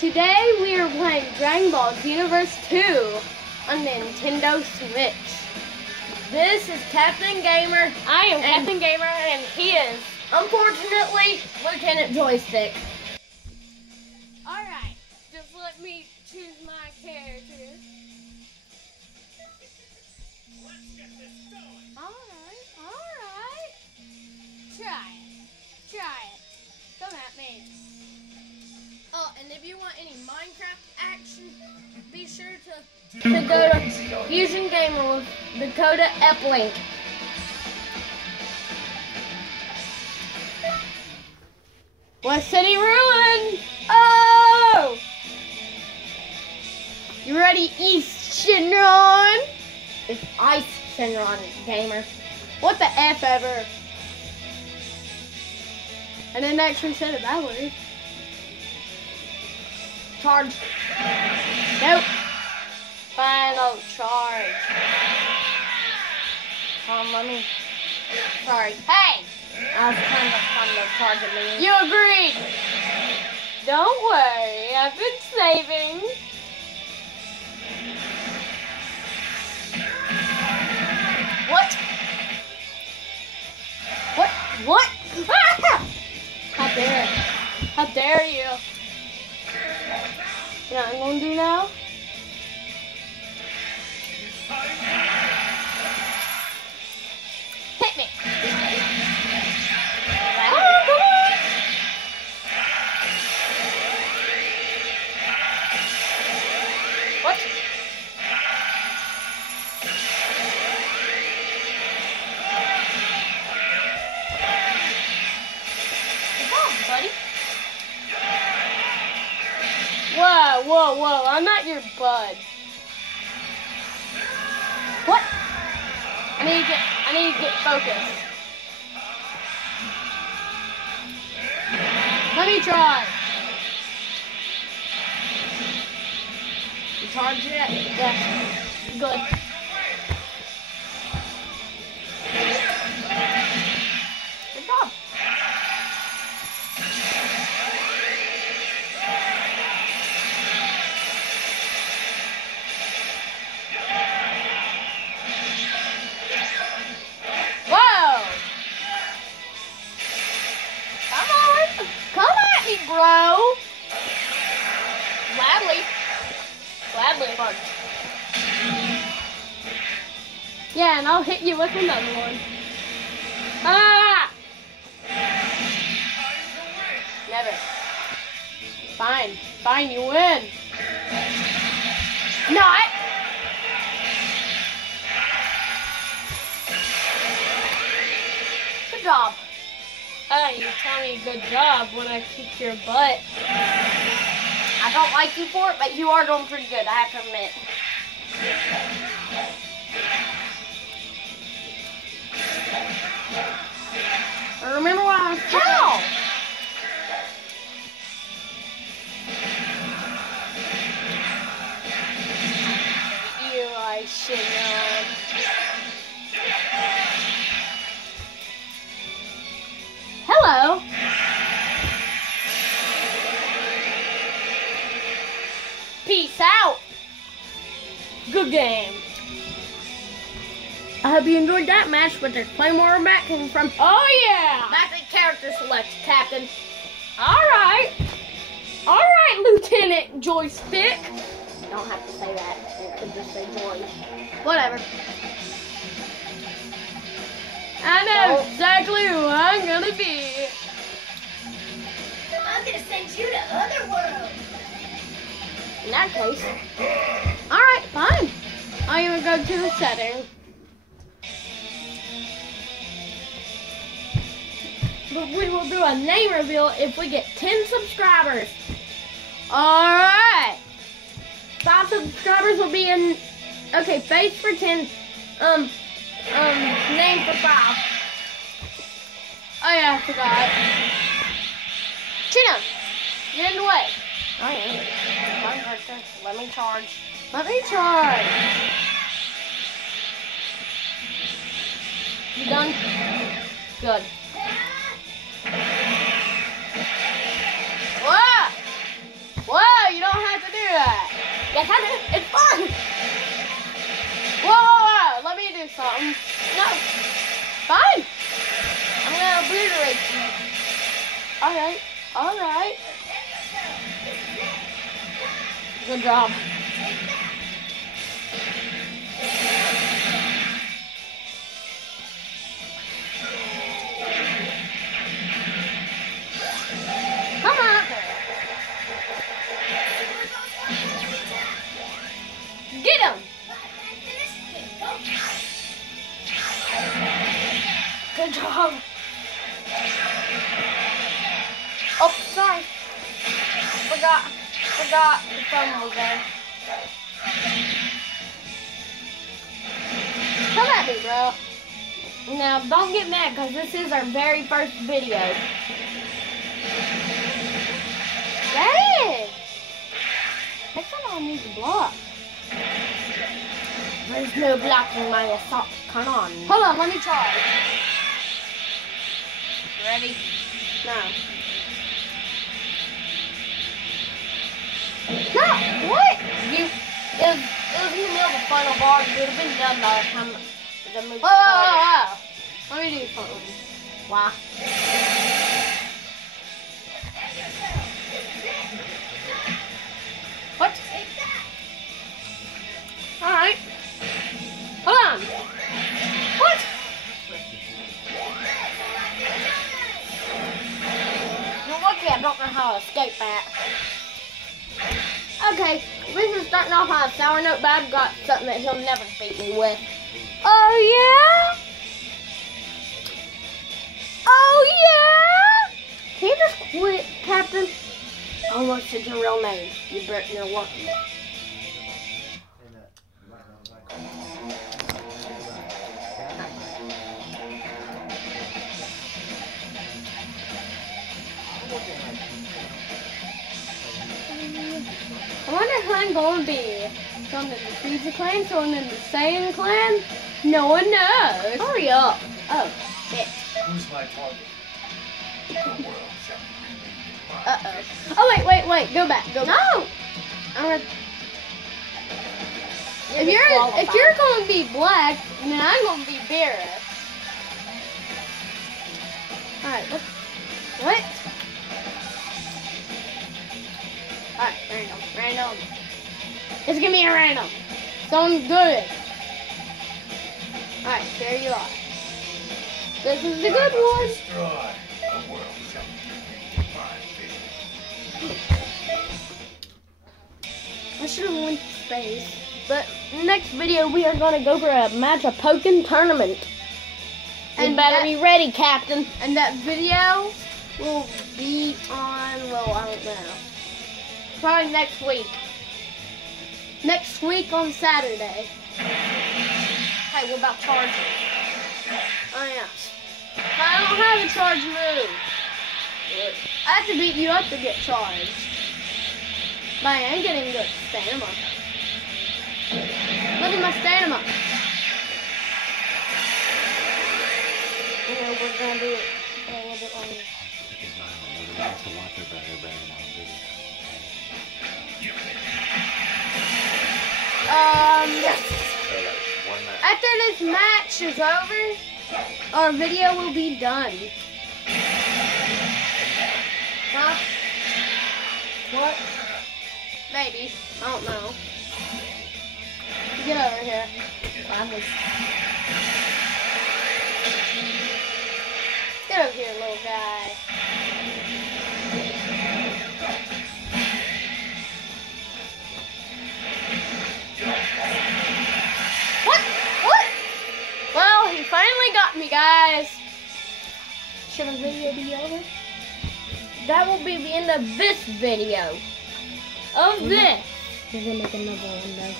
Today we are playing DragonBall Xenoverse 2 on Nintendo Switch. This is Captain Gamer. I am Captain Gamer, and he is, unfortunately, Lieutenant Joystick. Alright, just let me choose my character. Let's get this going. Alright. Try it. Come at me. Oh, and if you want any Minecraft action, be sure to go to Fusion Gamer with the code EPLINK. West City Ruin! Oh! You ready, East Shinron? It's Ice Shinron, gamer. What the F ever? I didn't actually say it that way. Charge. Nope. Final charge. Let me. Sorry. Hey! I was trying to fund the charge at me. You agreed! Don't worry, I've been saving. What? What? How dare you? You know what I'm gonna do now? Hit me! Come on! What? Good job, buddy. Whoa, I'm not your bud. What? I need to get focused. Let me try. You charge it? Yes. Good. Good job. Bro. Gladly punch. Yeah, and I'll hit you with another one. Ah! Never. Fine, you win. Not. Good job. You tell me good job when I kick your butt. I don't like you for it, but you are doing pretty good, I have to admit. I remember when I was How? You, I should know. Hello. Peace out. Good game. I hope you enjoyed that match, but there's plenty more back from. Oh yeah! Back to character select, Captain. All right, Lieutenant Joystick. You don't have to say that. You could just say Joy. Whatever. I know exactly who I'm gonna be. I'm gonna send you to Otherworld. In that case, alright, fine. I'll even go to the setting. But we will do a name reveal if we get 10 subscribers. Alright. 5 subscribers will be in, okay, face for 10, name for 5. Oh yeah, I forgot. Chino, get in the way. I am. Let me charge. You done? Good. Whoa! Whoa, Yes, I do. It's fun. Whoa. Let me do something. No. Fine. I'm going to obliterate you. All right. Good job. Come on. Get him. Good job. Oh, sorry. Forgot the phone was there. Come at me, bro. Now, don't get mad, because this is our very first video. Dang! Next time I'll need to block. There's no blocking my assault. Come on. Hold on, let me try. Ready? No. No! What? It was in the middle of the final bar. It would have been done by the time the movie started. Whoa. Let me do something. Why? What? Alright. Hold on. What? You're lucky I don't know how to escape that. Okay, this is starting off on a sour note, but I've got something that he'll never beat me with. Oh yeah? Oh yeah? Can you just quit, Captain? I almost said your real name. You're lucky. I wonder who I'm going to be. Someone in the Pizza Clan, someone in the Saiyan Clan? No one knows. Hurry up. Oh, shit. Who's my target? Uh-oh. Oh, wait. Go back. No! I'm gonna... If you're going to be black, then I'm going to be Beerus. Alright, what? Alright, random. It's gonna be a random. Someone good. Alright, there you are. This is the good one. Destroy the world I should have went to space. But next video we are gonna go for a match of Pokken tournament. And better be ready, Captain. And that video will be on, well, I don't know. Probably next week. Next week on Saturday. Hey, what about charging? Oh, yeah. I don't have a charge move. I have to beat you up to get charged. But I am getting good stamina. Look at my stamina. You know, we're going to do it a little bit longer. After this match is over, our video will be done. Huh? What? Maybe. I don't know. Get over here. Get over here, little guy. What? Well, he finally got me, guys. Should the video be over? That will be the end of this video. We're gonna make another one, though.